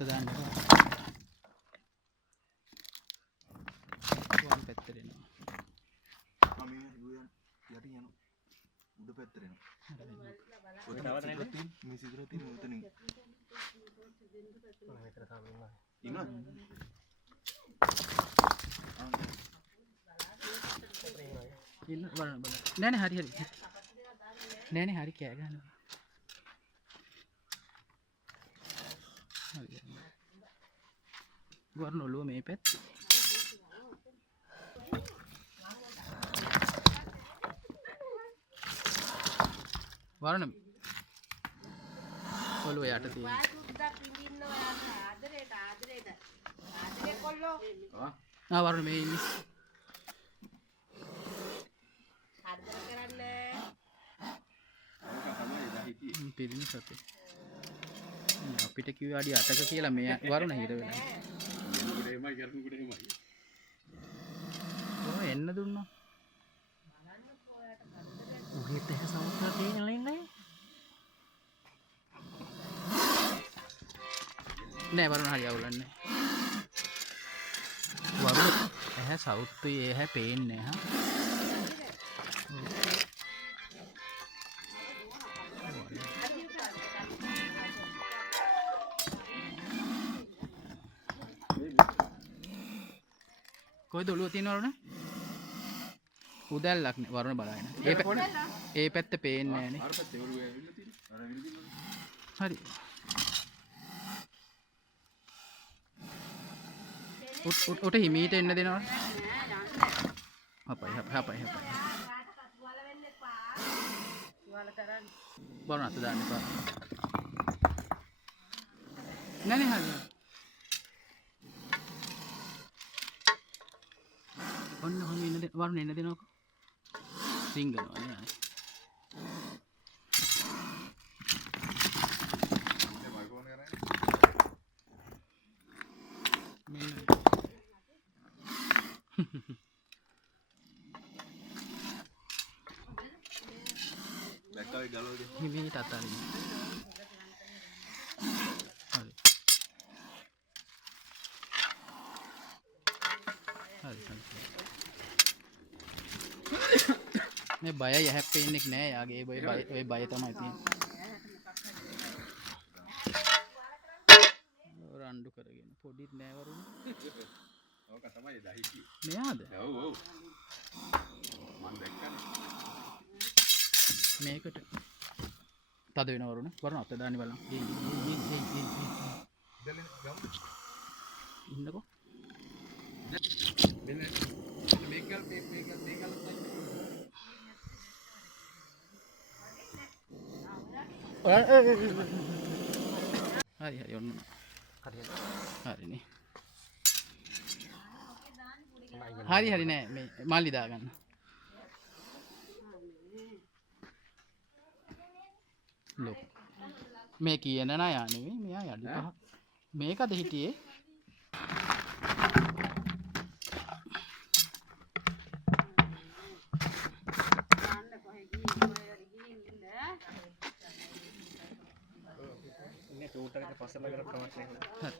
අත දාන්න එපා. වම් පැත්තට එනවා. මම මේ යටින් යනවා. උඩ පැත්තට එනවා. මේ සිදුර තියෙන උතනින්. මෙතන තමයි ඉන්නවා. ඉන්න බලන්න. නෑ නෑ හරි. නෑ හරි කෑ ගන්නවා. හරි. වරණ ඔළුව මේ පැත්තේ. වරණ ඔළුව යට තියෙන. වරණ මේ ඉන්නේ. පිරිමි සතේ. අපිට කිව්ව අඩි 8ක කියලා මේ වරුණ හිර වෙනවා. එන්න දුන්නා. උගේ තහ සමුද්‍ර තියෙන ලෙන්නේ. නෑ වරුණ හරි අවුලන්නේ. වරුණ ඇහැ සවුත්තුයි ඇහැ පේන්නේ හා. කොයිද ඔළුව තියෙනව වරුණ? උදැල්ලක් නේ වරුණ බලන්න. ඒ පැත්ත පේන්නේ නෑනේ. අර පැත්තේ ඔළුව ඇවිල්ලා තියෙන්නේ. අර විලිගින්න. හරි. උට හිමීට එන්න දෙනවා. හපයි. වරුණ අත දාන්න එපා. නෑ හරි. ඔන්න වරුණ එන්න දෙනවකෝ. සිංගනවා නේ. බැක්කාවේ ගලවද? හිමීට අතාරින්න. හරි. මේ බයයි හැප්පෙන්නේ නෑ යාගේ ඔය බය තමයි තියෙන්නේ. රණ්ඩු කරගෙන පොඩිත් නෑ වරුණ. ඕක තමයි දහිකි. මෙයාද? ඔව්. මම දැක්කනේ. මේකට තද වෙන වරුණ. වරුණ අත දාන්න බලන්න. ඉන්නකෝ. මේකල් හරි ඔන්න. හරිනේ. හරි නෑ මේ මල්ලි දාගන්න. ලොක්. මේ කියන ණය නෙවෙයි මෙයා යඩි පහ. මේකද හිටියේ? ඌටට පස්සම කරලා ප්‍රමාණයක් නැහැ.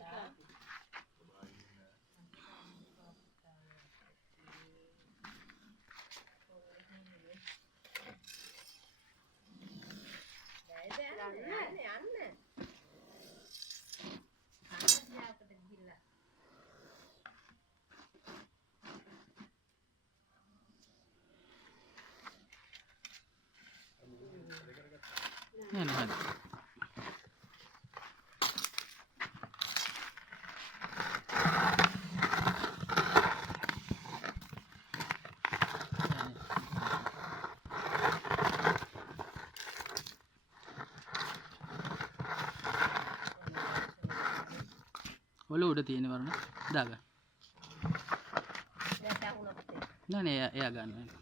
නෑ නෑ හරි. ඔළුව උඩ තියෙන වරුණ දාගන්න. නෑ එයා ගන්න.